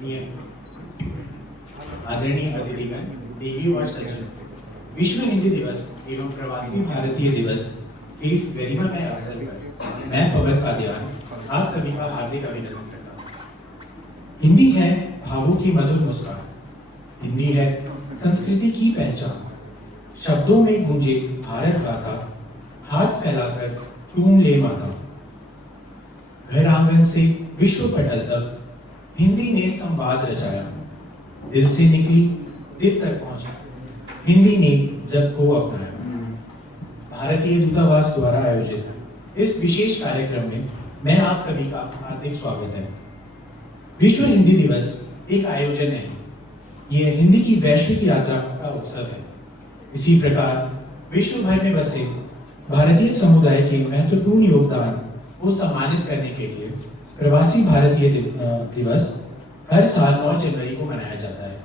माननीय आदरणीय अतिथिगण, देवी और सज्जन, विश्व हिंदी दिवस एवं प्रवासी भारतीय दिवस के इस गरिमामय अवसर पर मैं पवन कादियान आप सभी का हार्दिक अभिनंदन करता हूँ। हिंदी है भावों की मधुर मुस्कान, हिंदी है संस्कृति की पहचान। शब्दों में गूंजे भारत गाथा, हाथ फैलाकर चूम ले माता। घर आंगन से विश्व पटल तक हिंदी ने संवाद रचाया, दिल से निकली दिल तक पहुंचा, हिंदी ने जग को अपनाया। भारतीय दूतावास द्वारा आयोजित इस विशेष कार्यक्रम में मैं आप सभी का हार्दिक स्वागत है। विश्व हिंदी दिवस एक आयोजन नहीं, यह हिंदी की वैश्विक यात्रा का उत्सव है। इसी प्रकार विश्व भर में बसे भारतीय समुदाय के महत्वपूर्ण योगदान को सम्मानित करने के लिए प्रवासी भारतीय दिवस हर साल 9 जनवरी को मनाया जाता है।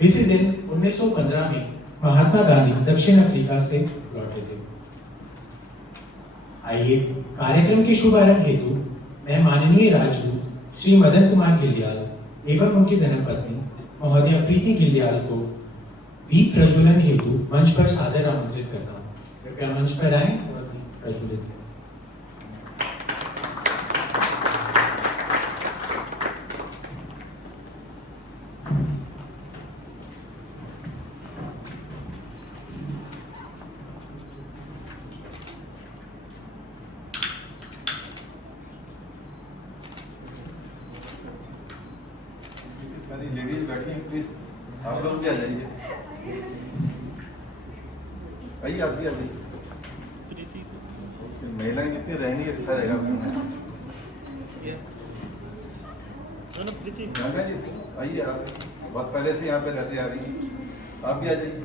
इसी दिन 1915 में महात्मा गांधी दक्षिण अफ्रीका से लौटे थे। आइए कार्यक्रम के शुभारंभ हेतु मैं माननीय राजदूत श्री मदन कुमार गिल्डियाल एवं उनकी धर्मपत्नी महोदया प्रीति गिल्डियाल को दीप प्रज्वलन हेतु मंच पर सादर आमंत्रित करता हूँ। कृपया मंच पर आए और दीप प्रज्वलित करें। सारी लेडीज बैठी हैं, प्लीज आप लोग भी आ जाइए। आइए, आप भी आ जाइए। महिलाएं जितनी रहेंगी अच्छा रहेगा। गंगा जी आइए, आप बहुत पहले से यहाँ पे रहते आ रही हैं, आप भी आ जाइए।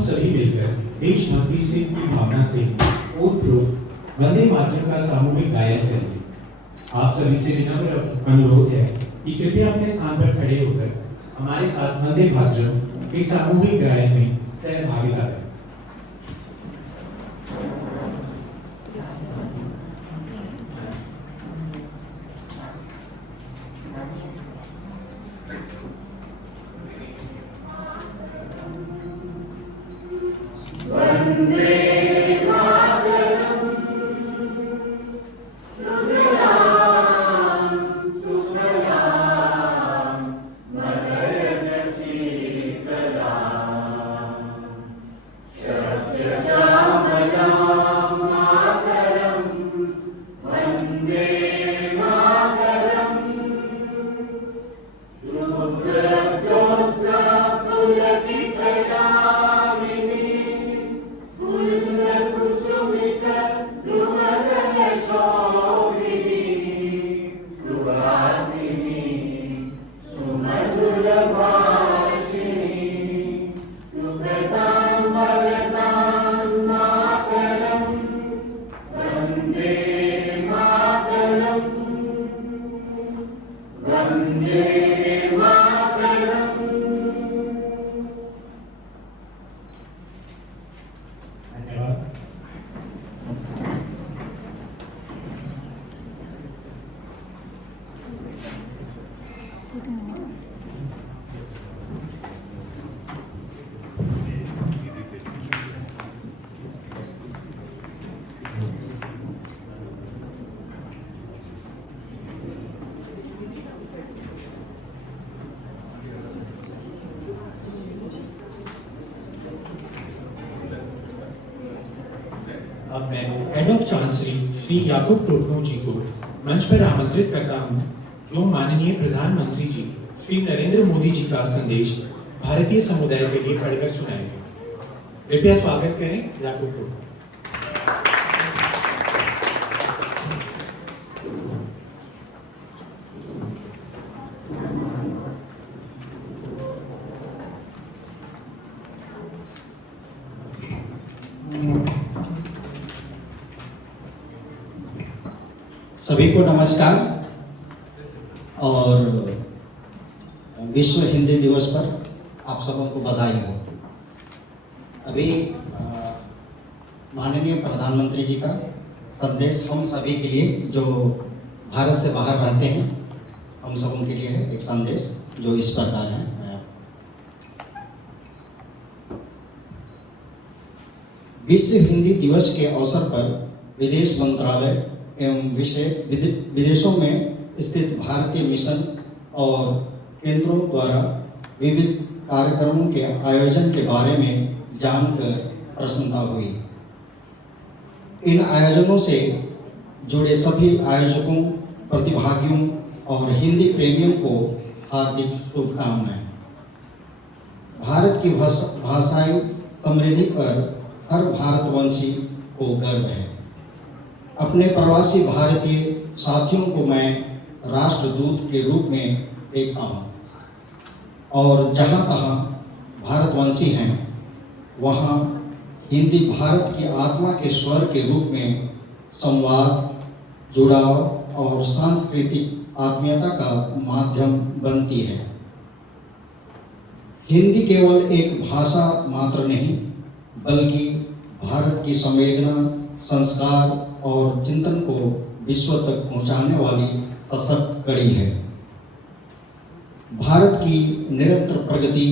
सभी मिलकर देशभक्ति से की भावना से ओतप्रोत वंदे मातरम का सामूहिक गायन करेंगे। आप सभी से विनम्र अनुरोध है कि कृपया अपने स्थान पर खड़े होकर हमारे साथ वंदे मातरम के सामूहिक गायन में सहभागिता करें। अब मैं हेड ऑफ चांसरी श्री याकूब टोपनो जी को मंच पर आमंत्रित करता हूं, जो माननीय प्रधानमंत्री जी श्री नरेंद्र मोदी जी का संदेश भारतीय समुदाय के लिए पढ़कर सुनाएंगे। कृपया स्वागत करें याकूब टोपनो। सभी को नमस्कार और विश्व हिंदी दिवस पर आप सबों को बधाई हो। अभी माननीय प्रधानमंत्री जी का संदेश हम सभी के लिए जो भारत से बाहर रहते हैं हम सबों के लिए है एक संदेश जो इस प्रकार है। विश्व हिंदी दिवस के अवसर पर विदेश मंत्रालय एवं विदेशों में स्थित भारतीय मिशन और केंद्रों द्वारा विविध कार्यक्रमों के आयोजन के बारे में जानकर प्रसन्नता हुई। इन आयोजनों से जुड़े सभी आयोजकों, प्रतिभागियों और हिंदी प्रेमियों को हार्दिक शुभकामनाएं। भारत की भाषाई समृद्धि पर हर भारतवंशी को गर्व है। अपने प्रवासी भारतीय साथियों को मैं राष्ट्रदूत के रूप में देखता हूँ और जहाँ तहाँ भारतवंशी हैं वहाँ हिंदी भारत की आत्मा के स्वर के रूप में संवाद, जुड़ाव और सांस्कृतिक आत्मीयता का माध्यम बनती है। हिंदी केवल एक भाषा मात्र नहीं बल्कि भारत की संवेदना, संस्कार और चिंतन को विश्व तक पहुंचाने वाली सशक्त कड़ी है। भारत की निरंतर प्रगति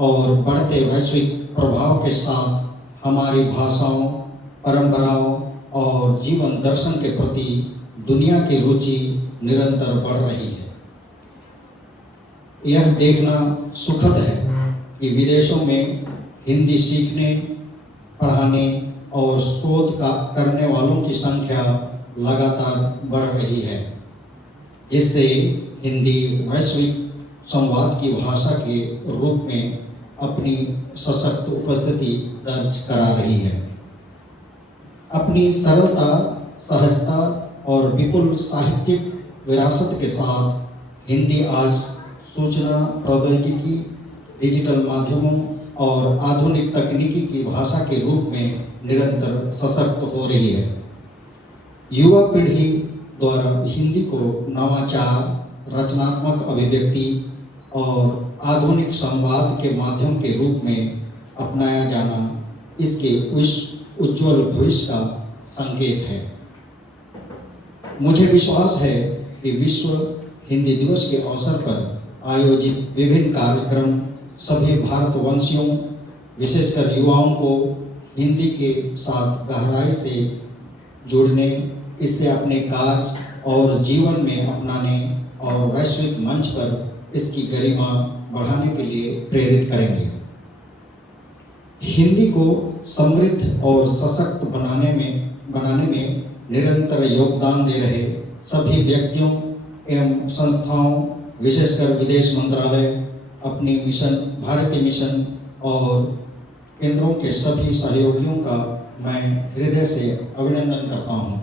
और बढ़ते वैश्विक प्रभाव के साथ हमारी भाषाओं, परंपराओं और जीवन दर्शन के प्रति दुनिया की रुचि निरंतर बढ़ रही है। यह देखना सुखद है कि विदेशों में हिंदी सीखने, पढ़ाने और शोध करने वालों की संख्या लगातार बढ़ रही है, जिससे हिंदी वैश्विक संवाद की भाषा के रूप में अपनी सशक्त उपस्थिति दर्ज करा रही है। अपनी सरलता, सहजता और विपुल साहित्यिक विरासत के साथ हिंदी आज सूचना प्रौद्योगिकी, डिजिटल माध्यमों और आधुनिक तकनीकी की भाषा के रूप में निरंतर सशक्त हो रही है। युवा पीढ़ी द्वारा हिंदी को नवाचार, रचनात्मक अभिव्यक्ति और आधुनिक संवाद के माध्यम के रूप में अपनाया जाना इसके उज्ज्वल भविष्य का संकेत है। मुझे विश्वास है कि विश्व हिंदी दिवस के अवसर पर आयोजित विभिन्न कार्यक्रम सभी भारतवंशियों, विशेषकर युवाओं को हिंदी के साथ गहराई से जुड़ने, इसे अपने कार्य और जीवन में अपनाने और वैश्विक मंच पर इसकी गरिमा बढ़ाने के लिए प्रेरित करेंगे। हिंदी को समृद्ध और सशक्त बनाने में निरंतर योगदान दे रहे सभी व्यक्तियों एवं संस्थाओं, विशेषकर विदेश मंत्रालय, अपनी मिशन, भारतीय मिशन और केंद्रों के सभी सहयोगियों का मैं हृदय से अभिनंदन करता हूं।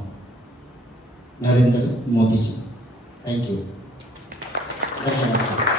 नरेंद्र मोदी जी, थैंक यू, धन्यवाद।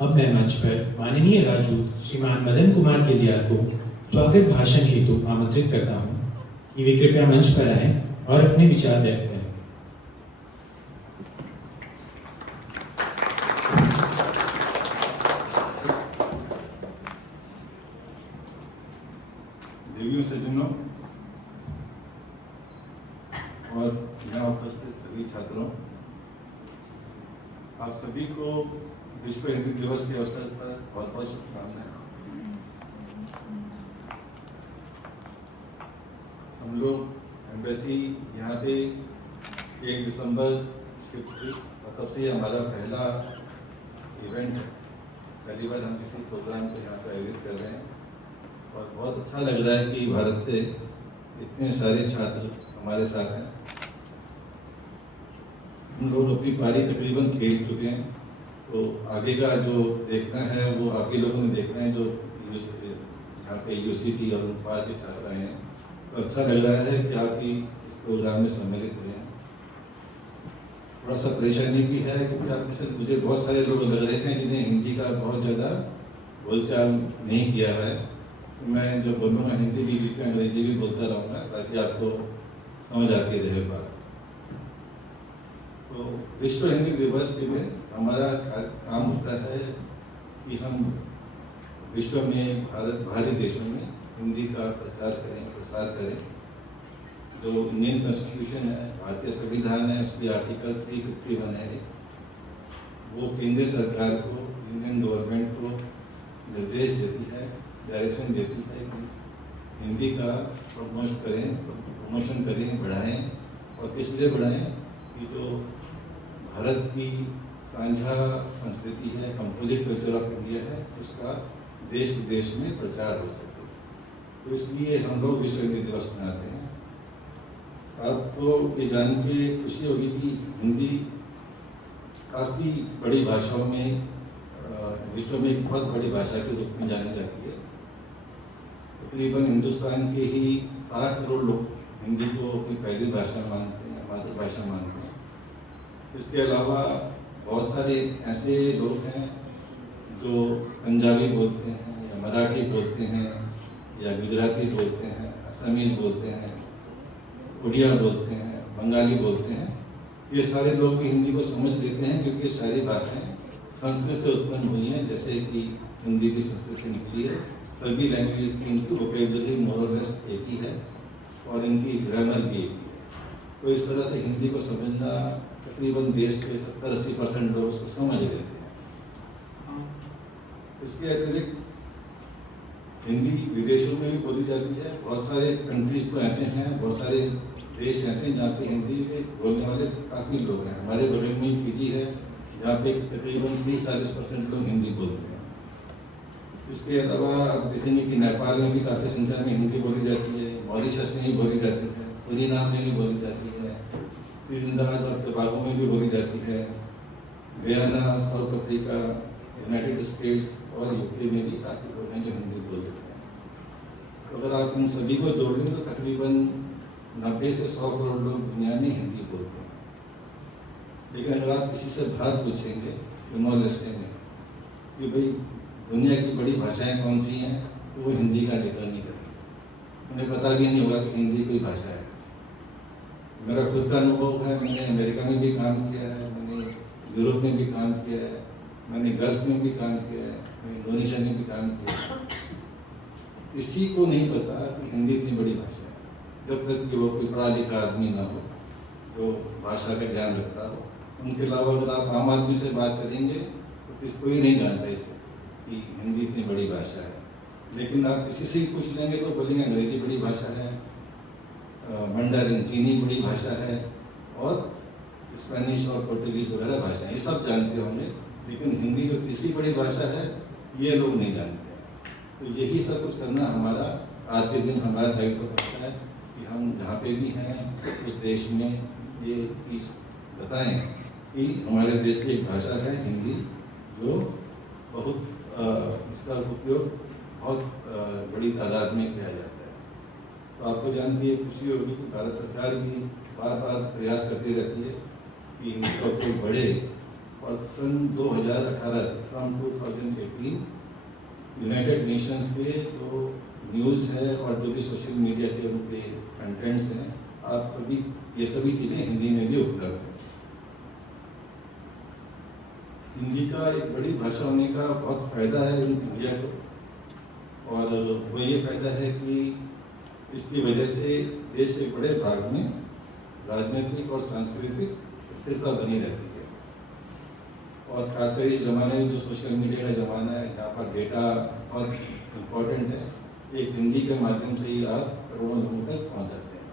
अब मैं मंच पर माननीय राजदूत श्रीमान मदन कुमार केलियार को स्वागत भाषण हेतु आमंत्रित करता हूं कि वे कृपया मंच पर आएं और अपने विचार व्यक्त करें। देवियों सज्जनों, और यहाँ उपस्थित सभी छात्रों, आप सभी को विश्व हिंदी दिवस के अवसर पर बहुत बहुत शुभकामनाएं। हम लोग एम्बेसी यहाँ पे 1 दिसंबर तब से हमारा पहला इवेंट है। पहली बार हम किसी प्रोग्राम को यहाँ पे आयोजित कर रहे हैं और बहुत अच्छा लग रहा है कि भारत से इतने सारे छात्र हमारे साथ हैं। हम लोग अपनी पारी तकरीबन खेल चुके हैं, तो आगे का जो देखना है वो आप ही लोगों ने देखना है, जो यहाँ पे यूसीटी और पास के छात्र आए हैं। तो अच्छा लग रहा है कि आप ही इस प्रोग्राम में सम्मिलित हुए हैं। थोड़ा सा परेशानी भी है क्योंकि आप में से मुझे बहुत सारे लोग लग रहे हैं जिन्हें हिंदी का बहुत ज़्यादा बोलचाल नहीं किया है। मैं जब बोलूँगा हिंदी भी बीच में अंग्रेजी भी बोलता रहूँगा ताकि आपको समझ आती रहे बात। तो विश्व हिंदी दिवस के दिन हमारा काम होता है कि हम विश्व में बाहरी देशों में हिंदी का प्रचार करें, प्रसार करें। जो इंडियन कॉन्स्टिट्यूशन है, भारतीय संविधान है, उसकी आर्टिकल 351 है, वो केंद्र सरकार को, इंडियन गवर्नमेंट को निर्देश देती है, डायरेक्शन देती है कि हिंदी का प्रमोशन करें, बढ़ाएं। और इसलिए बढ़ाएं कि जो भारत की साझा संस्कृति है, कंपोजिट कल्चर ऑफ इंडिया है, उसका देश विदेश में प्रचार हो सके। तो इसलिए हम लोग विश्व हिंदी दिवस मनाते हैं। आपको ये जान के खुशी होगी कि हिंदी काफ़ी बड़ी भाषाओं में विश्व में एक बहुत बड़ी भाषा के रूप में जानी जाती है। तकरीबन हिंदुस्तान के ही 60 करोड़ लोग हिंदी को अपनी पहली भाषा मानते हैं, मातृभाषा मानते हैं। इसके अलावा बहुत सारे ऐसे लोग हैं जो पंजाबी बोलते हैं या मराठी बोलते हैं या गुजराती बोलते हैं, असमीज़ बोलते हैं, उड़िया बोलते हैं, बंगाली बोलते हैं। ये सारे लोग भी हिंदी को समझ लेते हैं क्योंकि सारी भाषाएं संस्कृत से उत्पन्न हुई हैं। जैसे कि हिंदी की संस्कृत से निकली है, सभी लैंग्वेज की इनकी वोकेबलरी मोर और लेस एक ही है और इनकी ग्रामर भी एक ही है। तो इस तरह से हिंदी को समझना तकरीबन देश के 70-80% लोग उसको समझ लेते हैं। इसके अतिरिक्त हिंदी विदेशों में भी बोली जाती है। बहुत सारे कंट्रीज तो ऐसे हैं, बहुत सारे देश ऐसे हैं जहाँ पे हिंदी में बोलने वाले काफ़ी लोग हैं। हमारे बगल में फिजी है जहाँ पे तकरीबन 30-40% लोग हिंदी बोलते हैं। इसके अलावा आप देखेंगे कि नेपाल में भी काफ़ी संख्या में हिंदी बोली जाती है, मॉरिशस में भी बोली जाती है, सूरीनाम में भी बोली जाती है, ट्रिनिदाद और टोबैगो में भी बोली जाती है, Guyana, south Africa, United states और यूके में भी काफ़ी लोग हैं जो हिंदी बोलते हैं। तो अगर आप इन सभी को जोड़ लें तो तकरीबन 90 से 100 करोड़ लोग दुनिया में हिंदी बोलते हैं। लेकिन अगर आप किसी से बात पूछेंगे यूनिवर्सिटी में कि भाई दुनिया की बड़ी भाषाएं कौन सी हैं, तो वो हिंदी का जिक्र नहीं करेंगे। उन्हें पता भी नहीं होगा कि हिंदी कोई भाषा है। मेरा खुद का अनुभव है, मैंने अमेरिका में भी काम किया है, मैंने यूरोप में भी काम किया है, मैंने गल्फ में भी काम किया है, मैंने इंडोनेशिया में भी काम किया है। किसी को नहीं पता कि हिंदी इतनी बड़ी भाषा है, जब तक कि वो कोई पढ़ा लिखा आदमी ना हो जो भाषा का ज्ञान रखता हो। उनके अलावा अगर आप आम आदमी से बात करेंगे तो कोई नहीं जानता इसको कि हिंदी इतनी बड़ी भाषा है। लेकिन आप किसी से ही पूछ लेंगे तो बोलेंगे अंग्रेजी बड़ी भाषा है, मंडारिन चीनी बड़ी भाषा है और स्पेनिश और पुर्तगीज वगैरह भाषा है, ये सब जानते होंगे। लेकिन हिंदी जो तीसरी बड़ी भाषा है ये लोग नहीं जानते। तो यही सब कुछ करना हमारा आज के दिन हमारा दायित्व बनता है कि हम जहाँ पे भी हैं उस देश में ये चीज़ बताएं कि हमारे देश की एक भाषा है हिंदी, जो बहुत इसका उपयोग बहुत बड़ी तादाद में किया जाता है। तो आपको जान के खुशी होगी कि भारत सरकार भी बार बार प्रयास करती रहती है कि इनका उपयोग बढ़े। और सन 2018 से फ्रॉम 2018 यूनाइटेड नेशंस के जो न्यूज़ है और जो भी सोशल मीडिया के उनके कंटेंट्स हैं, आप सभी ये सभी चीज़ें हिंदी में भी उपलब्ध हैं। हिंदी का एक बड़ी भाषा होने का बहुत फ़ायदा है इंडिया को, और वो ये फ़ायदा है कि इसकी वजह से देश के बड़े भाग में राजनीतिक और सांस्कृतिक स्थिरता बनी रहती है। और खासकर इस ज़माने में जो सोशल मीडिया का ज़माना है, जहाँ पर डेटा बहुत इम्पोर्टेंट है, एक हिंदी के माध्यम से ही आप करोड़ों लोगों तक पहुँच जाते हैं।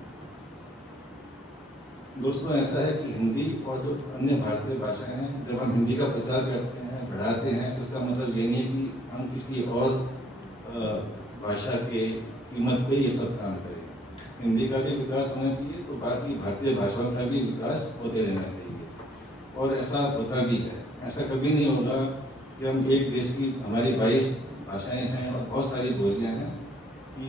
दोस्तों, ऐसा है कि हिंदी और जो अन्य भारतीय भाषाएं हैं, जब हम हिंदी का प्रचार करते हैं, बढ़ाते हैं, तो इसका मतलब ये नहीं कि हम किसी और भाषा के कीमत पे ये सब काम करें। हिंदी का भी विकास होना चाहिए, तो बाकी भारतीय भाषाओं का भी विकास होते रहना चाहिए। और ऐसा होता भी है। ऐसा कभी नहीं होगा कि हम एक देश की, हमारी 22 भाषाएं हैं और बहुत सारी बोलियां हैं, कि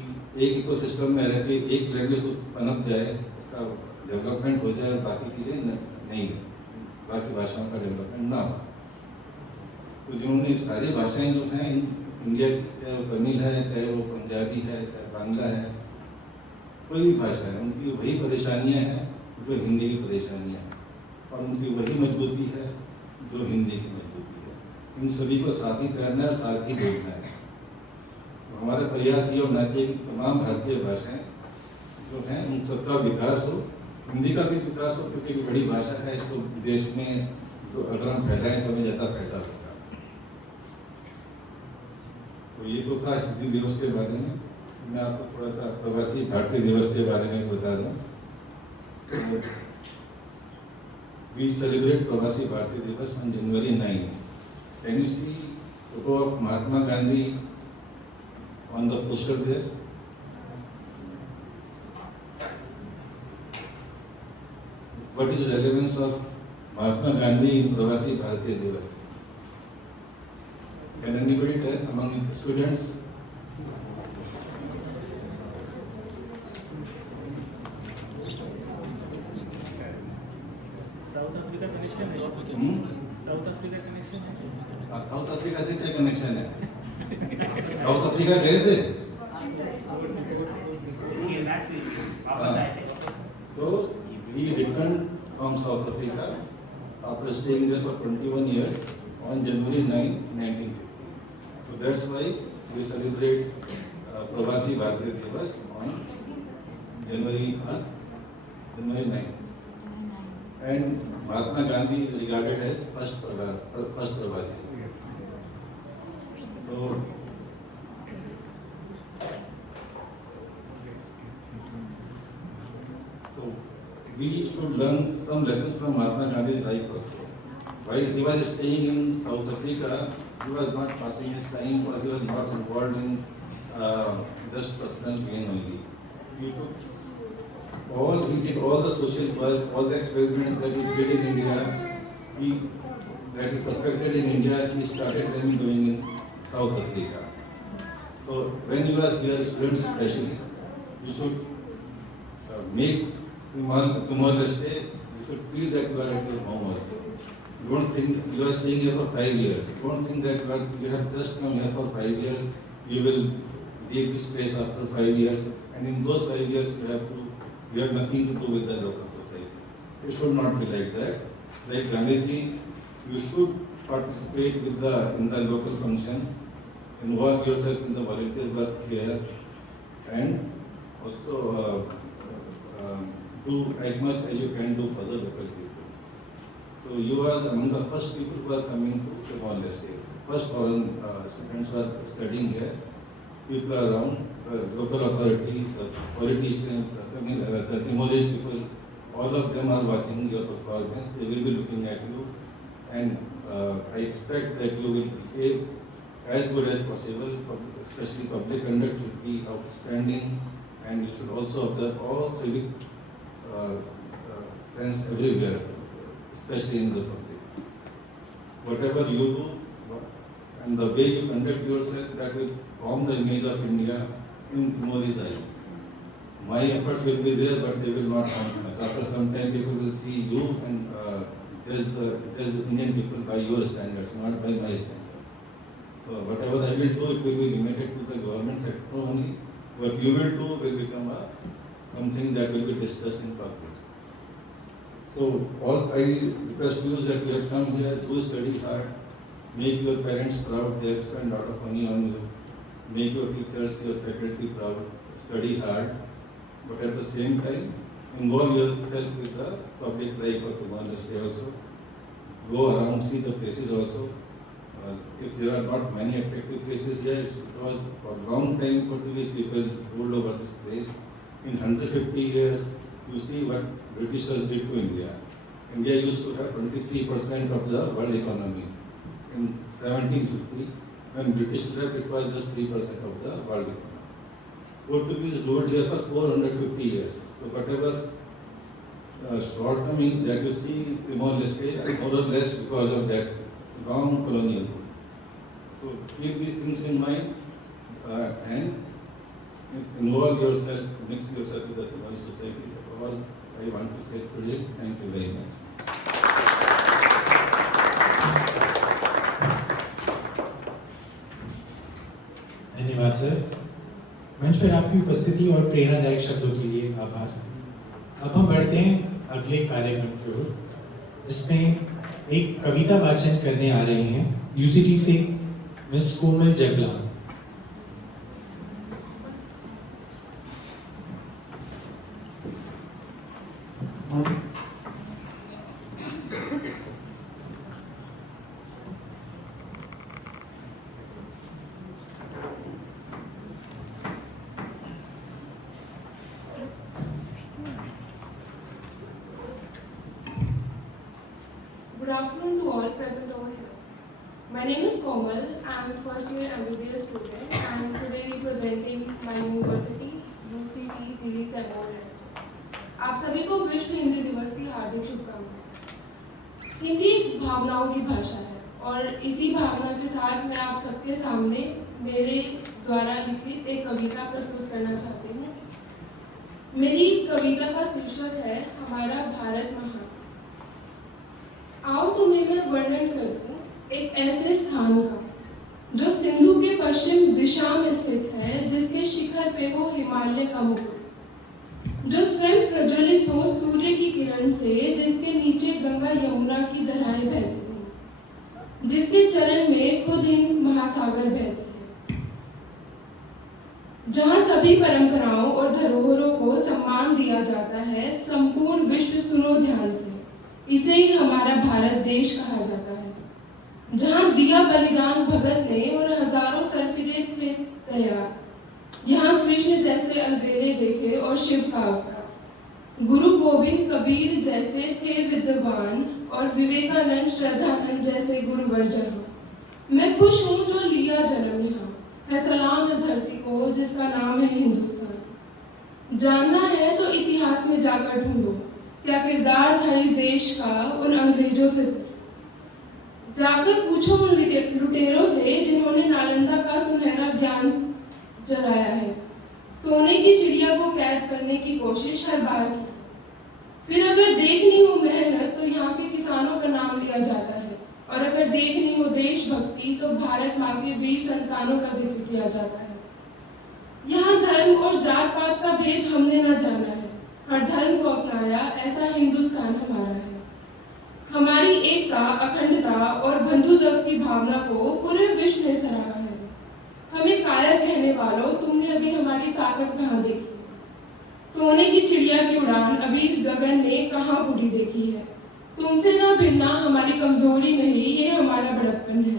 एक इकोसिस्टम में रह के एक लैंग्वेज तो पनप जाए, उसका डेवलपमेंट हो जाए और बाकी चीज़ें नहीं, बाकी भाषाओं का डेवलपमेंट ना हो। तो जिन्होंने सारी भाषाएं जो हैं इंडिया की, चाहे वो तमिल है, चाहे वो पंजाबी है, चाहे बांग्ला है, कोई भी भाषा है, उनकी वही परेशानियां हैं जो हिंदी की परेशानियां हैं, और उनकी वही मजबूती है जो हिंदी की मजबूती है। इन सभी को साथ ही तैरना और साथ ही बोलना है। तो हमारा प्रयास ये होना चाहिए कि तमाम भारतीय भाषाएं जो हैं उन सबका विकास हो, हिंदी का भी विकास हो, क्योंकि एक बड़ी भाषा है, इसको विदेश में तो अगर हम फैलाएं तो हमें ज़्यादा फायदा होगा। तो ये तो था हिंदी दिवस के बारे में। मैं आपको थोड़ा सा प्रवासी भारतीय दिवस के बारे में बता दूं। तो we celebrate Pravasi Bharatiya Divas on January 9। Can you see photo of Mahatma Gandhi on the poster there? What is the relevance of Mahatma Gandhi in प्रवासी भारतीय दिवस? Can anybody tell among the students? South Africa connection है। साउथ अफ्रीका कनेक्शन है। South Africa से क्या connection है? South Africa गए थे? So he returned from South Africa after staying there for 21 years on January 9, 1950. So that's why we celebrate Pravasi Bharatiya Divas on January 9. And Mahatma Gandhi is regarded as first Pravasi. So we should learn some lessons from Mahatma Gandhi's life also. While he was staying in South Africa, he was not passing his time, or he was not involved in just personal gain only. He did all the social work, all the experiments that he did in India, that he perfected in India, he started them doing in South Africa. So when you are here, students especially, you should make tomorrow stay. You should feel that you are at your home also. Don't think you are staying here for 5 years. Don't think that you have just come here for 5 years. You will leave this place after 5 years, and in those 5 years you have nothing to do with the local society. It should not be like that. Like Gandhiji, you should participate in the local functions, involve yourself in the volunteer work here, and also do as much as you can do for the local people. So you are among the first people who are coming to Timor-Leste. First foreign students who are studying here. People around, local authorities, politicians, the Timorese people, all of them are watching your performance. They will be looking at you, and I expect that you will behave as good as possible. Especially public conduct should be outstanding, and you should also observe all civic sense everywhere, especially in the public. Whatever you do and the way you conduct yourself, that will form the image of India in Timorese eyes. My efforts will be there, but they will not count much. After some time, people will see you and judge the Indian people by your standards, not by my standards. So whatever I will do, it will be limited to the government sector only. What you will do will become something that will be discussed in public. So all I request you is that you have come here, do study hard, make your parents proud, they have spent a lot of money on you, make your teachers, your faculty proud, study hard, but at the same time, involve yourself with the public life of Timor-Leste also. Go around, see the places also. If there are not many attractive places here, it's because for a long time Portuguese people ruled over this place. In 150 years, you see what Britishers did to India. India used to have 23% of the world economy. In 1750, when British left, it was just 3% of the world economy. Portuguese ruled here for 450 years. So whatever shortcomings that you see in Timor-Leste are more or less because of that long colonial rule. So keep these things in mind and involve yourself, mix yourself with the Timor society. That's all I want to say today. Thank you very much. धन्यवाद sir. मंच पर आपकी उपस्थिति और प्रेरणादायक शब्दों के लिए आभार। अब हम बढ़ते हैं अगले कार्यक्रम की ओर, जिसमें एक कविता वाचन करने आ रही हैं यूसीटी से मिस कोमल जगला। Good afternoon to all present over here. My name is Komal. I am first year MBBS student and today representing my university UCT Delhi Timor-Leste. आप सभी को विश्व हिंदी दिवस की हार्दिक शुभकामनाएं। हिंदी भावनाओं की भाषा है और इसी भावना के साथ मैं आप सबके सामने मेरे द्वारा लिखित एक कविता प्रस्तुत करना चाहती हूँ। मेरी कविता का शीर्षक है हमारा भारत महान। आओ तुम्हें मैं वर्णन करूं एक ऐसे स्थान का जो सिंधु के पश्चिम दिशा में स्थित है, जिसके शिखर पे हो हिमालय का मुकुट, जो स्वयं प्रज्वलित हो सूर्य की किरण से, जिसके नीचे गंगा यमुना की धाराएं बहती हो, जिसके चरण में खुद हिंद महासागर बहते हैं, जहां सभी परंपराओं और धरोहरों को सम्मान दिया जाता है। संपूर्ण विश्व सुनो ध्यान से, इसे ही हमारा भारत देश कहा जाता है, जहां दिया बलिदान भगत ने और हजारों सरफिरे थे तैयार। यहाँ कृष्ण जैसे अलबेले देखे और शिव का अवतार, गुरु गोविंद कबीर जैसे थे विद्वान और विवेकानंद श्रद्धानंद जैसे गुरुवर जन। मैं खुश हूँ जो लिया जन्म यहाँ, है सलाम इस धरती को जिसका नाम है हिंदुस्तान। जानना है तो इतिहास में जाकर ढूंढो, क्या किरदार था इस देश का उन अंग्रेजों से पूछो। जाकर पूछो उन लुटेरों से जिन्होंने नालंदा का सुनहरा ज्ञान जलाया है। सोने की चिड़िया को कैद करने की कोशिश हर बार की। फिर अगर देखनी हो मेहनत तो यहाँ के किसानों का नाम लिया जाता है, और अगर देखनी हो देशभक्ति तो भारत माँ के वीर संतानों का जिक्र किया जाता है। यहाँ धर्म और जात पात का भेद हमने न जाना है, हर धर्म को अपनाया, ऐसा हिंदुस्तान हमारा है। हमारी एकता, अखंडता और बंधुत्व की भावना को पूरे विश्व ने सराहा है। हमें कायर कहने वालों, तुमने अभी हमारी ताकत कहाँ देखी? सोने की चिड़िया की उड़ान अभी इस गगन ने कहाँ पूरी देखी है? तुमसे ना भिड़ना हमारी कमजोरी नहीं, ये हमारा बड़प्पन है।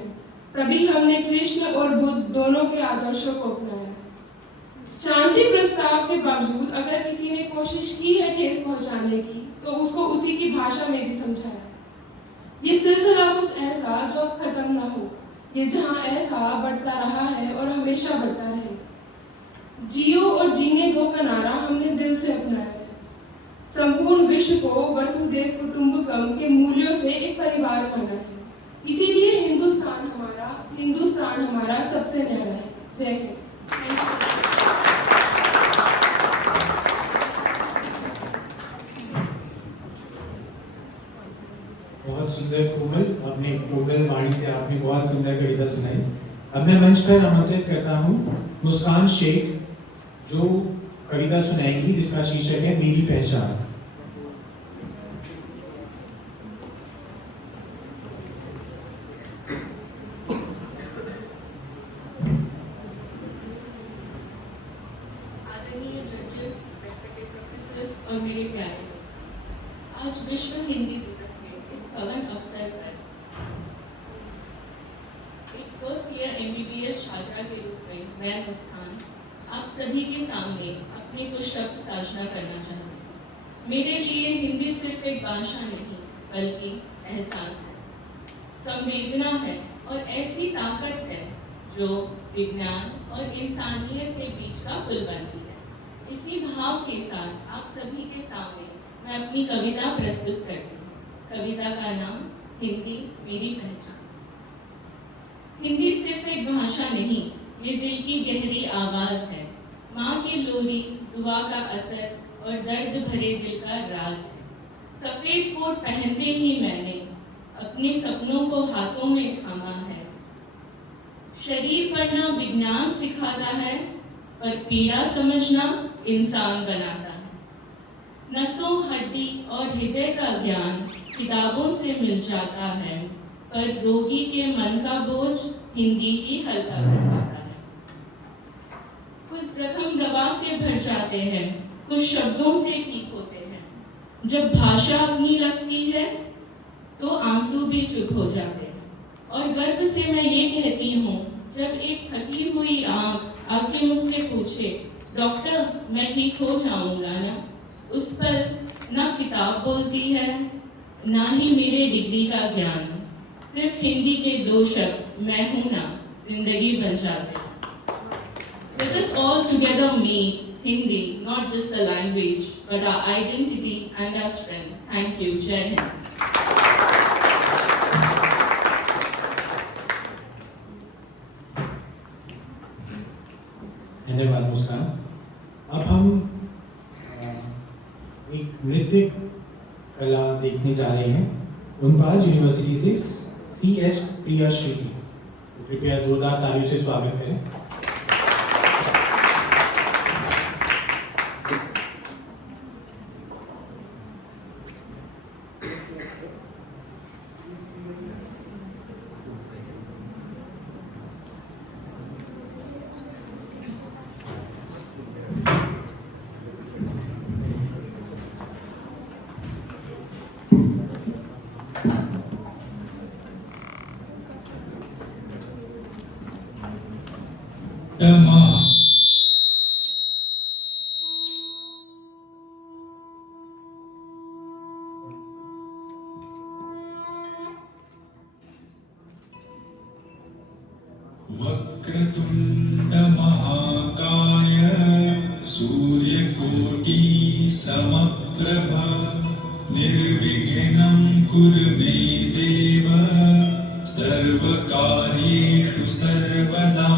तभी हमने कृष्ण और बुद्ध दोनों के आदर्शों को अपनाया। शांति प्रस्ताव के बावजूद अगर किसी ने कोशिश की है ठेस पहुंचाने की, तो उसको उसी की भाषा में भी समझाया। ये सिलसिला कुछ ऐसा जो अब खत्म ना हो, ये जहां ऐसा बढ़ता रहा है और हमेशा बढ़ता रहे। जियो और जीने दो का नारा हमने दिल से अपनाया है। संपूर्ण विश्व को वसुधैव कुटुंबकम के मूल्यों से एक परिवार माना है। इसीलिए हिंदुस्तान हमारा सबसे न्यारा है। जय हिंद। बहुत सुंदर कोमल, अपने कोमल वाणी से आपने बहुत सुंदर कविता सुनाई। अब मैं मंच पर आमंत्रित करता हूँ मुस्कान शेख, जो कविता सुनाएंगी जिसका शीर्षक है मेरी पहचान। आदरणीय जजेस, रेस्पेक्टेड प्रोफेसर्स और मेरे प्यारे आज विश्व हिंदी दिवस के इस पावन अवसर पर एक फर्स्ट ईयर MBBS छात्रा के रूप में मैं मुस्कान आप सभी के सामने अपने कुछ शब्द साझा करना चाहती हूँ। मेरे लिए हिंदी सिर्फ एक भाषा नहीं बल्कि एहसास है, संवेदना है और ऐसी ताकत है जो विज्ञान और इंसानियत के बीच का पुल बनती है। इसी भाव के साथ आप सभी के सामने मैं अपनी कविता प्रस्तुत करती हूँ। कविता का नाम हिंदी मेरी पहचान। हिंदी सिर्फ एक भाषा नहीं, ये दिल की गहरी आवाज़ है, माँ की लोरी, दुआ का असर और दर्द भरे दिल का राज है। सफ़ेद कोट पहनते ही मैंने अपने सपनों को हाथों में थामा है। शरीर पढ़ना विज्ञान सिखाता है, पर पीड़ा समझना इंसान बनाता है। नसों, हड्डी और हृदय का ज्ञान किताबों से मिल जाता है, पर रोगी के मन का बोझ हिंदी ही हल्का कर पाता है। कुछ जख्म दवा से भर जाते हैं, कुछ शब्दों से ठीक होते हैं। जब भाषा अपनी लगती है तो आंसू भी चुप हो जाते हैं। और गर्व से मैं ये कहती हूँ, जब एक थकी हुई आँख आके मुझसे पूछे, डॉक्टर मैं ठीक हो जाऊँगा ना, उस पर ना किताब बोलती है ना ही मेरे डिग्री का ज्ञान, सिर्फ हिंदी के दो शब्द मैं हूँ ना जिंदगी बन जाते हैं। Let us all together make Hindi not just a language but our identity and our strength. Thank you. Jai Hind. धन्यवाद मुस्कान। अब हम एक नृत्य कला देखने जा रहे हैं उनपाज यूनिवर्सिटी से CS प्रिया श्री की। तो कृपया जोरदार तालियों से स्वागत करें। वक्रतुंड महाकाय सूर्यकोटि समप्रभ निर्विघ्नं कुरु मे देव सर्वकार्येषु सर्वदा।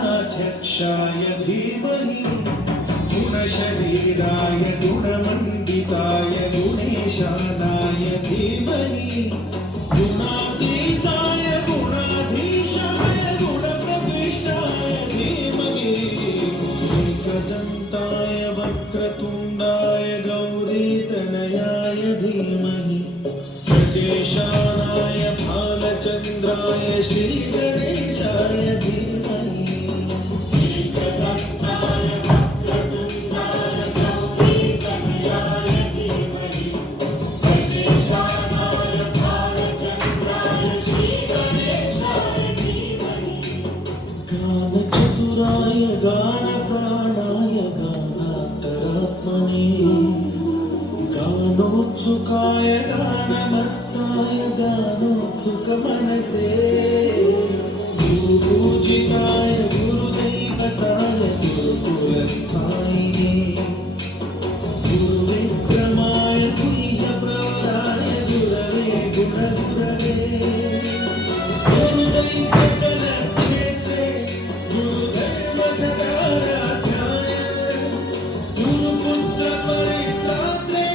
गणाध्यक्षाय धीमहि गुणशरीराय गुणमण्डिताय गुणेशानाय धीमहि गुणातीताय गुणाधीशाय गुणप्रविष्टाय धीमहि एकदन्ताय वक्रतुण्डाय गौरीतनयाय धीमहि गजेशानाय भालचन्द्राय श्रीगणेशाय धीमहि एकदन्ताय वक्रतुण्डाय गौरीतनयाय धीमहि गजेशानाय भालचन्द्राय श्रीगणेशाय धीमहि गानचतुराय गानप्राणाय गानान्तरात्मने गानोत्सुकाय गानमत्ताय गानोत्सुकमनसे गुरुपूजिताय गुरुदैवताय गुरुकुलस्थायिने गुरुविक्रमाय गुह्यप्रवराय गुरवे गुणगुरवे गुरुदैवकलक्षेत्रे गुरुधर्मसदाराध्याय गुरुपुत्रपरित्रात्रे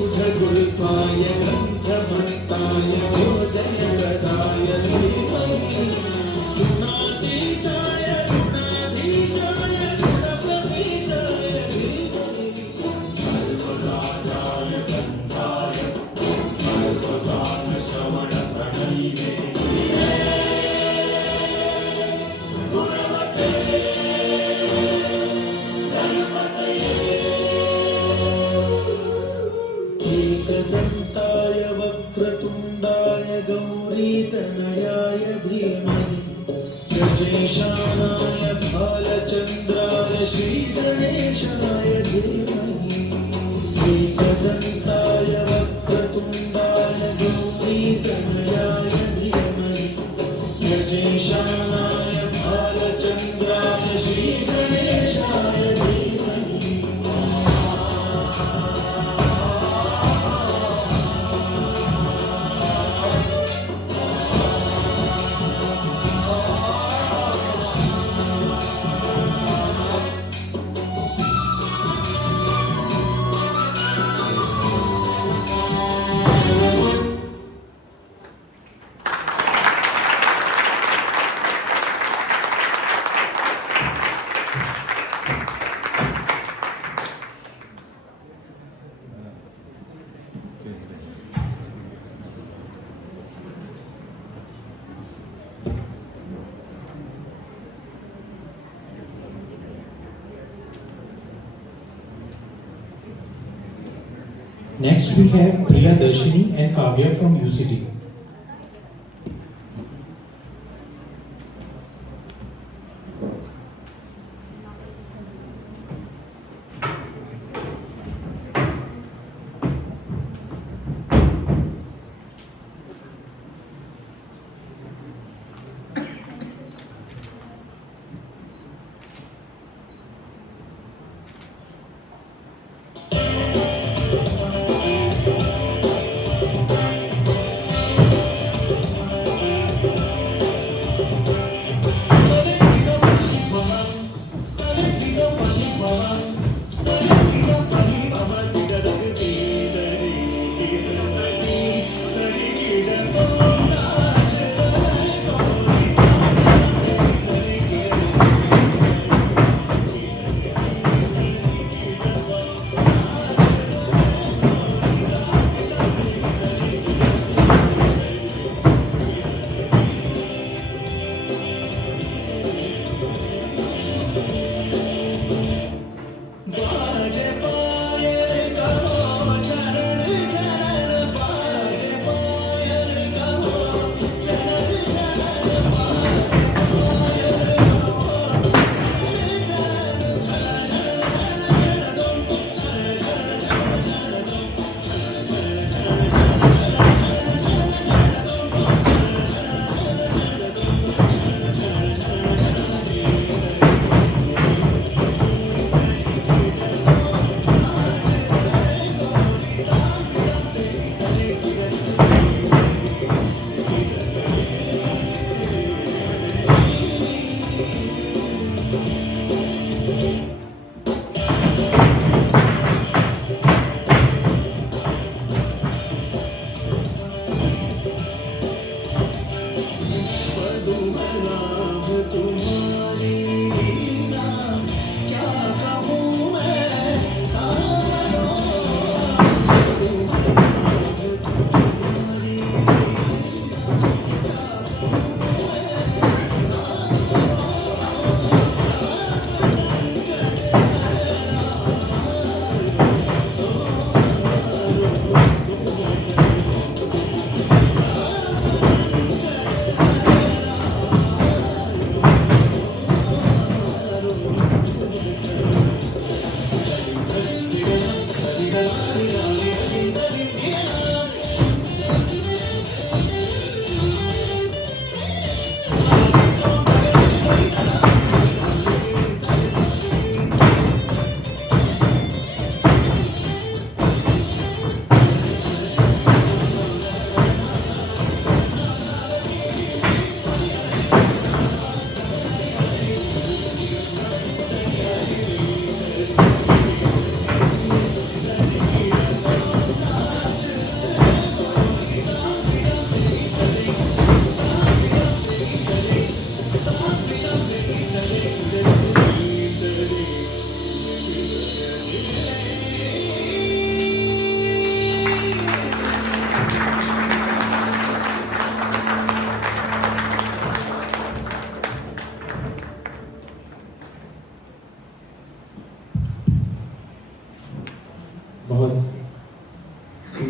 गूढगुल्फाय गन्धमत्ताय भोजनप्रदाय धीमहि गुणातीताय गुणाधीशाय गुणप्रविष्टाय धीमहि सर्वराजाय गन्धाय सर्वगानश्रवणप्रणयिने गुणवते एकदन्ताय वक्रतुण्डाय गौरीतनयाय धीमहि गजेशानाय भालचन्द्राय श्रीगणेशाय धीमहि एकदन्ताय वक्रतुण्डाय गौरीतनयाय धीमहि गजेशानाय भालचन्द्राय श्रीगणेशाय धीमहि Next we have Priya Darshini and Kavya from UCD.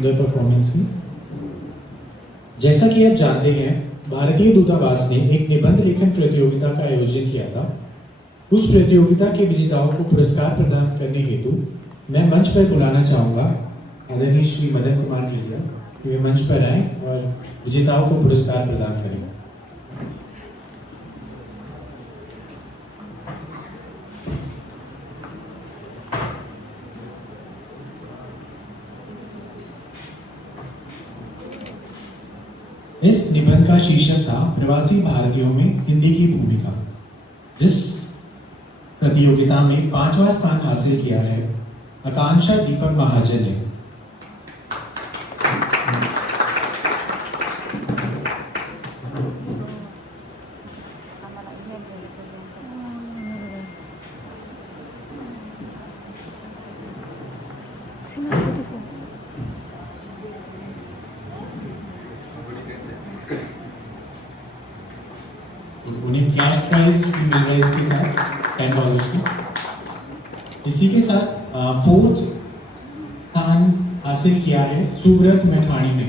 सुंदर परफॉर्मेंस की। जैसा कि आप जानते हैं, भारतीय दूतावास ने एक निबंध लेखन प्रतियोगिता का आयोजन किया था। उस प्रतियोगिता के विजेताओं को पुरस्कार प्रदान करने हेतु मैं मंच पर बुलाना चाहूँगा आदरणीय श्री मदन कुमार केलिया कि वे मंच पर आएं और विजेताओं को पुरस्कार प्रदान करें। इस निबंध का शीर्षक था प्रवासी भारतीयों में हिंदी की भूमिका, जिस प्रतियोगिता में 5वां स्थान हासिल किया है आकांक्षा दीपक महाजन ने। उन्हें कैश प्राइज भी मिल रहा है इसके साथ $10 की। इसी के साथ 4th स्थान हासिल किया है सुव्रत मैठाणी ने।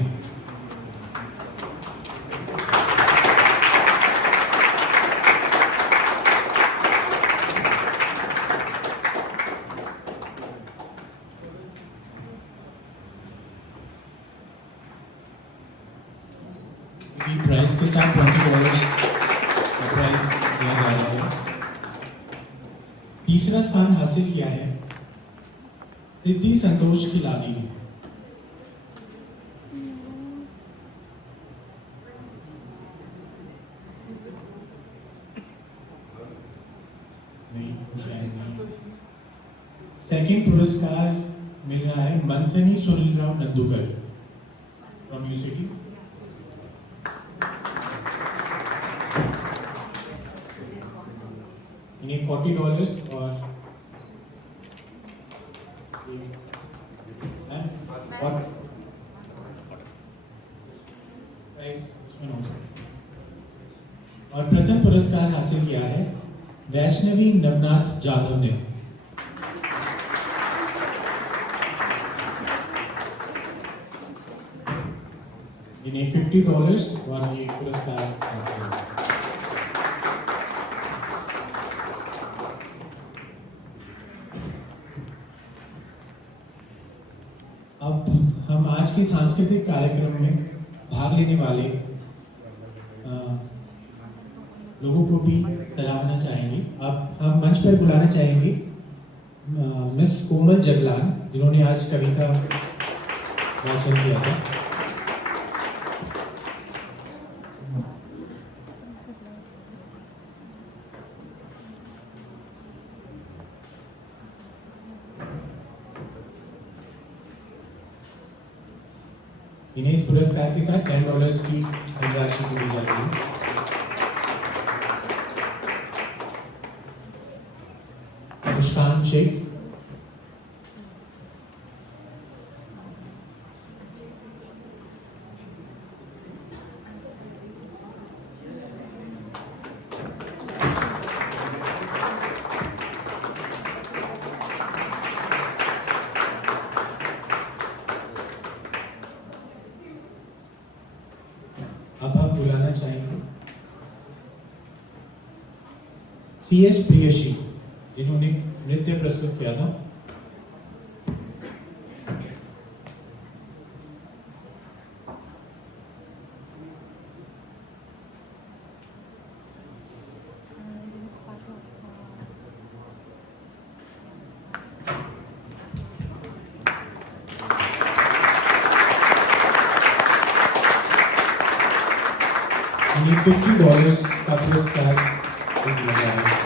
प्राइज के साथ $20 प्राइज दिया जा रहा है। तीसरा स्थान हासिल किया है सिद्धि संतोष की लाली ने। सेकंड पुरस्कार मिल रहा है मंथनी सुनील राव नंदुकर फ्रॉम यूसिटी। इन्हें $40 और प्रथम पुरस्कार हासिल किया है वैष्णवी नवनाथ जाधव ने। इन्हें $50 और ये पुरस्कार हासिल है। अब हम आज के सांस्कृतिक कार्यक्रम में भाग लेने वाले लोगों को भी सराहना चाहेंगे। अब हम मंच पर बुलाना चाहेंगे मिस कोमल जगलान, जिन्होंने आज कविता वाचन किया था। इन्हें इस पुरस्कार के साथ $10 की धनराशि दी जाती है। मुस्कान शेख, अब हम बुलाना चाहेंगे CS प्रियशी, जिन्होंने नृत्य प्रस्तुत किया था। $50 का पुरस्कार दिया जा रहा है।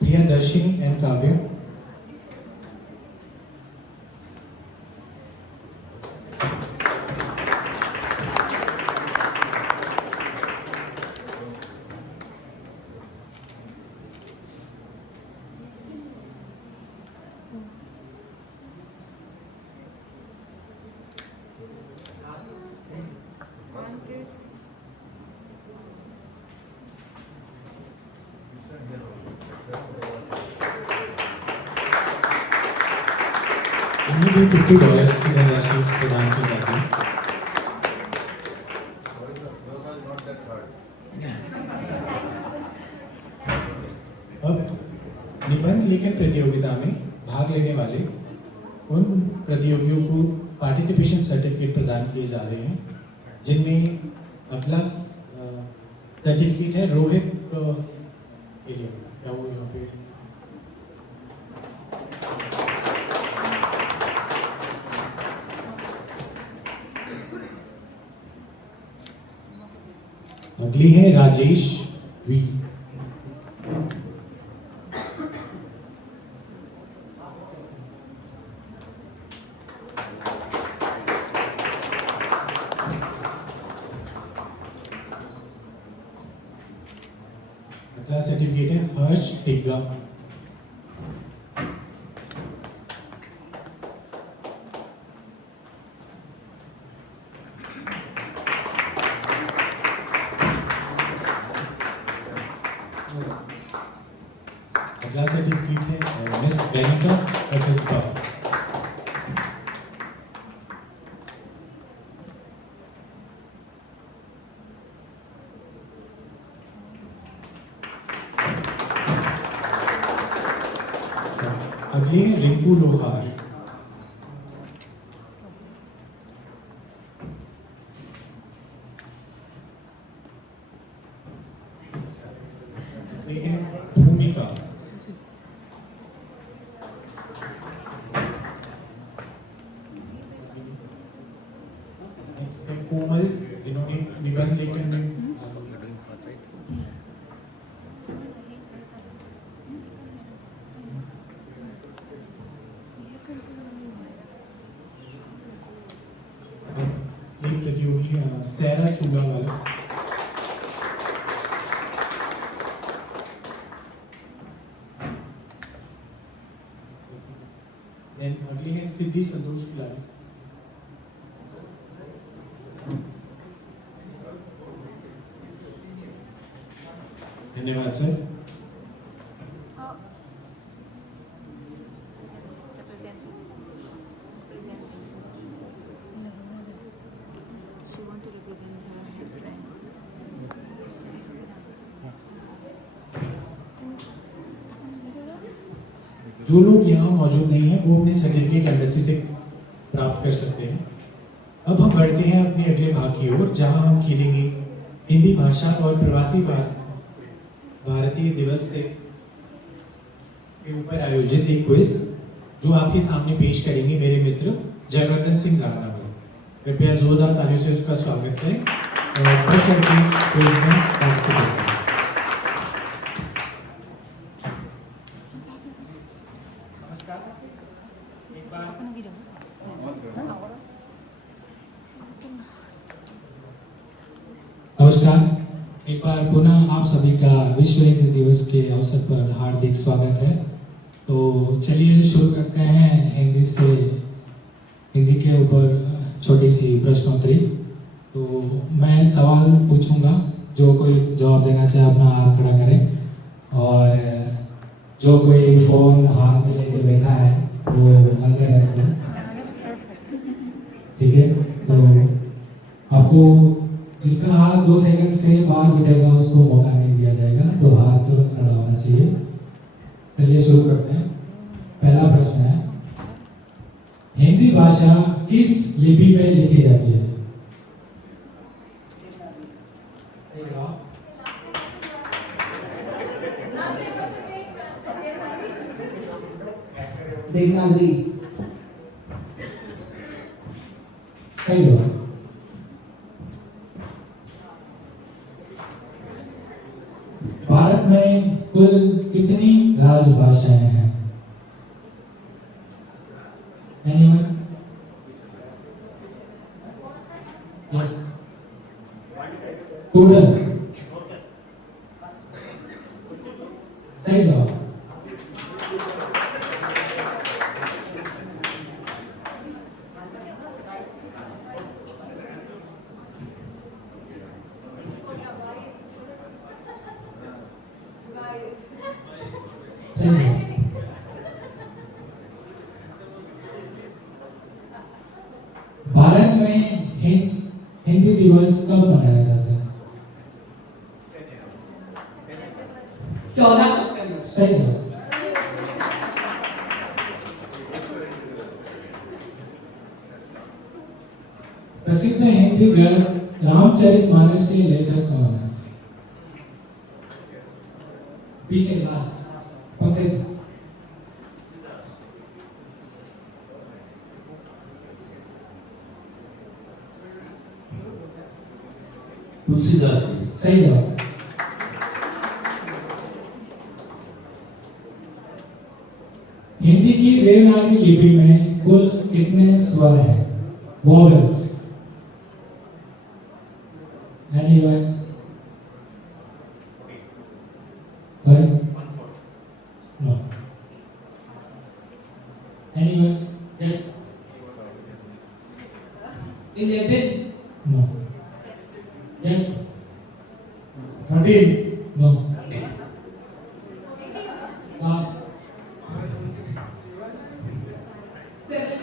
प्रियदर्शनी एंड काव्य, इन्हें भी $50 की धनराशि प्रदान की जाती है। अब निबंध लेखन प्रतियोगिता में भाग लेने वाले उन प्रतियोगियों को पार्टिसिपेशन सर्टिफिकेट प्रदान किए जा रहे हैं, जिनमें अगला सर्टिफिकेट है रोहित एलिया। क्या वो यहाँ पे अगली है राजेश वी। अगला सर्टिफिकेट है हर्ष टिग्गा। अगला सर्टिफिकेट है मिस बेनिका कफिस्बा। अगली है रिंकू लोहार। अगली है भूमिका। नेक्स्ट है कोमल, इन्होंने निबंध लेखन में ये प्रतियोगी सैरा चूड़ा वाला। Then अगली है सिद्धि संतोष खिलाड़ी। धन्यवाद sir. She want to represent her friend. जो लोग यहाँ मौजूद नहीं हैं वो अपने सर्टिफिकेट एम्बेसी से प्राप्त कर सकते हैं। अब हम बढ़ते हैं अपने अगले भाग की ओर, जहाँ हम खेलेंगे हिंदी भाषा और प्रवासी भारतीय दिवस से के ऊपर आयोजित एक क्विज, जो आपके सामने पेश करेंगे मेरे मित्र जयवर्धन सिंह राणा। कृपया जोरदार तालियों से उसका स्वागत करें और बढ़ चढ़ के इस क्विज में पार्टिसिपेट करें। एक बार नमस्कार, एक बार पुनः आप सभी का विश्व हिंदी दिवस के अवसर पर हार्दिक स्वागत है। तो चलिए शुरू करते हैं हिंदी के ऊपर छोटी सी प्रश्नोत्तरी। तो मैं सवाल पूछूंगा, जो कोई जवाब देना चाहे अपना हाथ खड़ा करें, और जो कोई फ़ोन हाथ में लेके बैठा है वो अंदर रख लें, ठीक है। तो आपको जिसका हाथ 2 सेकंड से बाद उठेगा उसको मौका नहीं दिया जाएगा, तो हाथ तुरंत खड़ा होना चाहिए। चलिए शुरू करते हैं। पहला प्रश्न है, हिंदी भाषा किस लिपि में लिखी जाती है? देवनागरी। सही जवाब। भारत में कुल कितनी राजभाषाएं हैं? Anyone? Yes. Total. सही जवाब। सही जवाब। जवाब। प्रसिद्ध हिंदी ग्रंथ रामचरितमानस के लेखक कौन है? पीछे क्लास पंकज। तुलसीदास जी। सही जवाब। हिंदी की देवनागरी लिपि में कुल कितने स्वर हैं? Vowels. Anyone? Sorry? No. Anyone? Yes? 11? No. Yes? 13. No. Last? 7,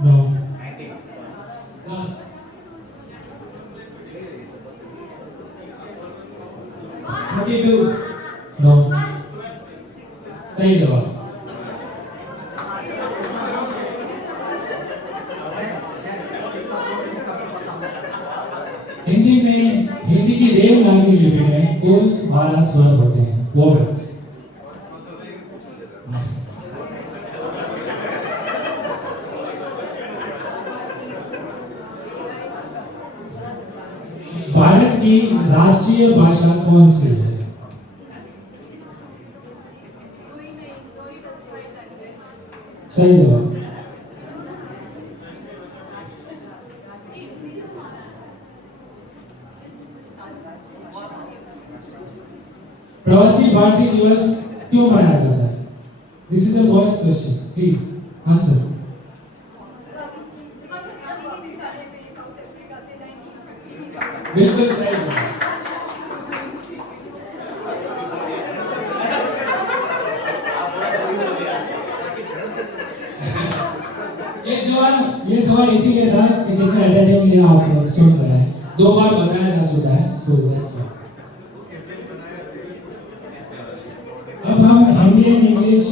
No. Last? 32? No. सही जवाब। हिंदी की देवनागरी लिपि में कुल 12 स्वर होते हैं, वोवेल्स। भारत की राष्ट्रीय भाषा कौन सी है? सही जवाब। प्रवासी भारतीय दिवस क्यों मनाया जाता है? This is a bonus question, please answer. बिल्कुल सही जवाब। ये सवाल इसीलिए था कि कितने अटेंडिंग आप सुन रहे हैं, 2 बार बताया जा चुका है, सो दैट्स व्हाई। अब हम हिंदी एंड इंग्लिश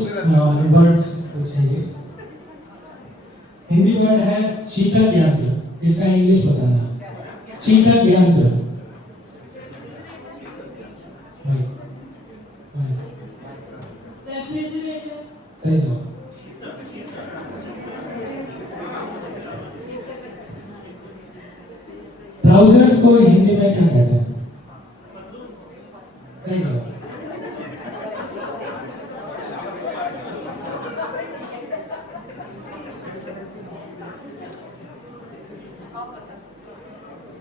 वर्ड्स पूछेंगे। हिंदी वर्ड है शीतल यंत्र, इसका इंग्लिश बताना। शीतल यंत्र। रेफ्रिजरेटर। सही जवाब। ट्राउजर्स को हिंदी में क्या कहते हैं? सही जवाब।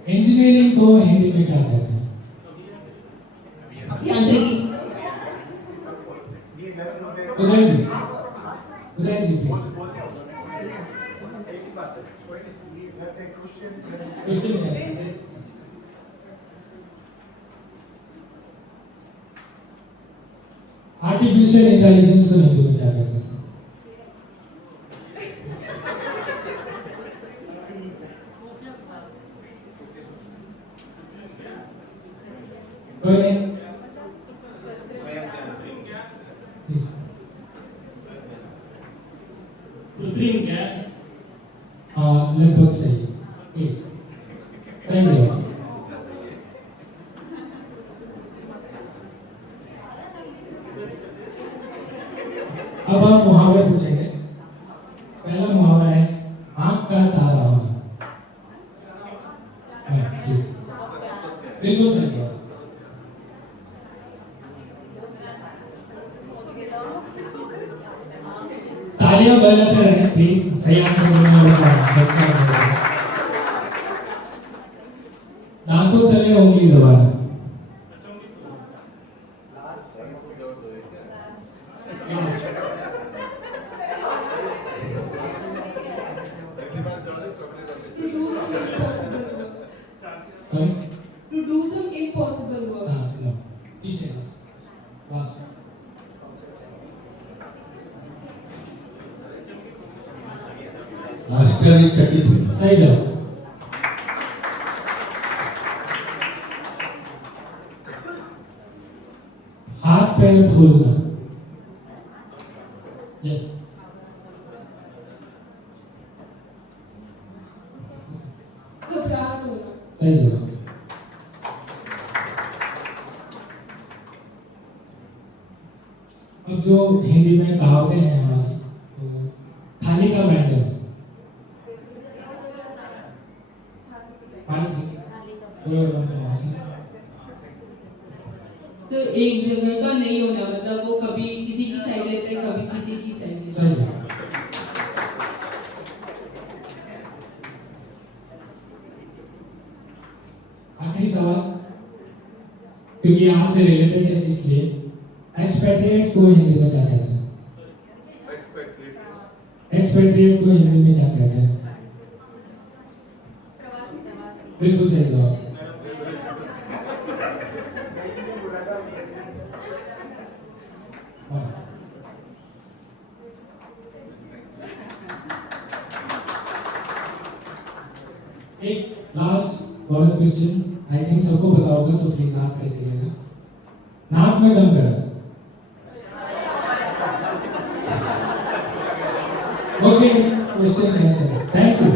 इंजीनियरिंग को हिंदी में क्या कहते हैं? यांत्रिकी। उदय जी प्लीज। क्वेश्चन क्या है? आर्टिफिशियल इंटेलिजेंस को हिंदी में क्या कहते हैं? कोई नहीं? Please. कृत्रिम ज्ञान। लगभग सही। प्लीज सही जवाब। अब आप मुहावरे पूछेंगे। पहला मुहावरा है आंख का तारा होना। बिल्कुल सही जवाब। तालियां बजाते रहें प्लीज। सही आंसर देने वाला दांतों तले उंगली दबाना। To do some impossible work. No. पीछे लास्ट। आश्चर्यचकित होना। सही जवाब। हाथ पैर फूलना। यस घबराहट होना। सही जवाब। अब जो हिंदी में कहावतें हैं हमारी, तो थाली का बैंड है तो एक जगह का नहीं होना, मतलब वो कभी किसी की साइड लेते हैं, कभी किसी की साइड लेते सही हैं। जवाब। आखिरी सवाल, क्योंकि यहाँ से रिलेटेड है इसलिए, एक्सपेट्रिएट को हिंदी में क्या कहते हैं? एक्सपेट्रिएट को हिंदी में क्या कहते हैं? बिल्कुल सही जवाब। एक last bonus question, I think सबको पता होगा, तो प्लीज आप कर दीजिएगा। नाक में दम करो। Okay, question answer. Thank you.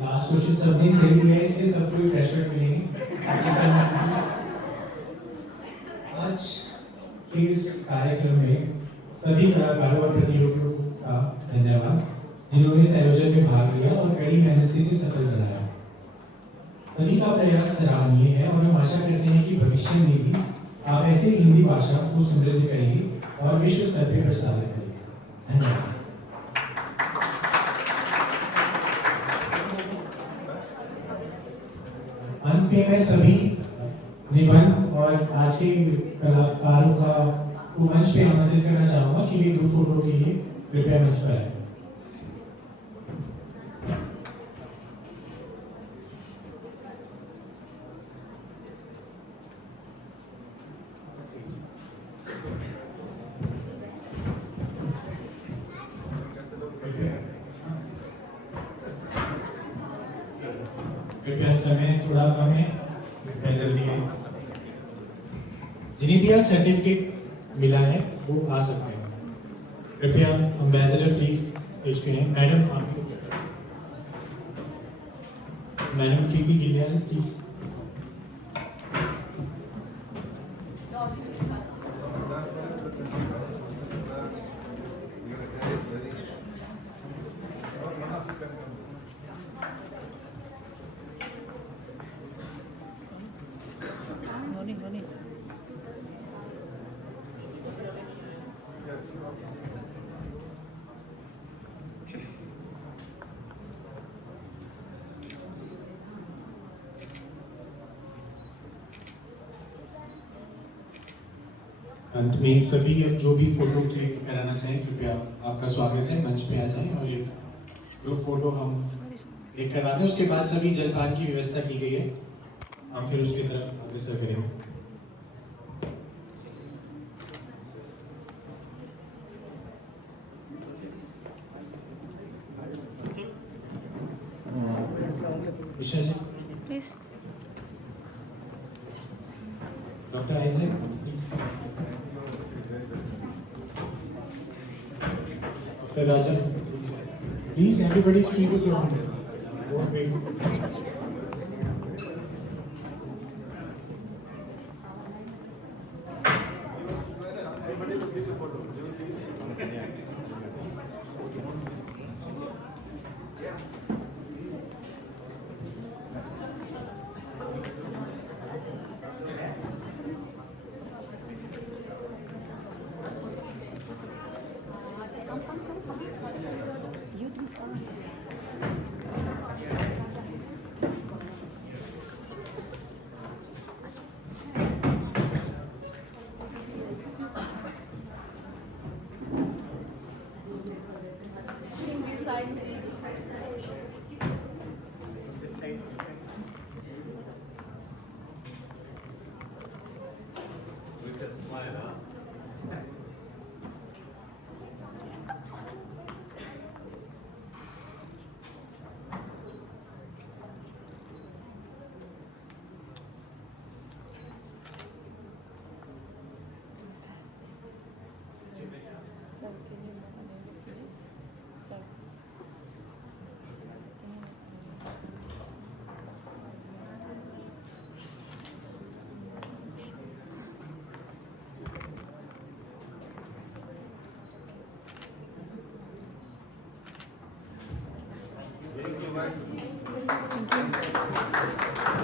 Last question सबने सही लिया है, इसलिए सबको प्रेशर मिलेंगे। आज के इस कार्यक्रम में सभी कलाकारों और प्रतियोगियों का धन्यवाद, जिन्होंने इस आयोजन में भाग लिया और कड़ी मेहनत से इसे सफल बनाया। सभी का प्रयास सराहनीय है और हम आशा करते हैं कि भविष्य में भी आप ऐसे ही हिंदी भाषा को समृद्ध करेंगे और विश्व स्तर पर प्रसारित करेंगे। धन्यवाद। अंत में मैं सभी निबंध और आज के कलाकारों का मंच पे आमंत्रित करना चाहूंगा कि वे ग्रुप फोटो के लिए कृपया मंच पर आए। कृपया समय थोड़ा कम है, कृपया जल्दी है। जिन्हें भी सर्टिफिकेट मिला है वो आ सकते हैं। कृपया एम्बेसडर प्लीज पेश पे हैं। मैडम आप, मैडम प्रीति गिलियान प्लीज। अंत में सभी जो भी फोटो क्लिक कराना चाहें, कृपया आपका स्वागत है, मंच पे आ जाएं और एक ग्रुप फोटो हम क्लिक करवा दें। उसके बाद सभी जलपान की व्यवस्था की गई है, हम फिर उसकी तरफ अग्रसर करेंगे। Visha ji please. Doctor Isaac please. Doctor Raja please, everybody is free to come.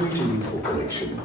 waiting for connection.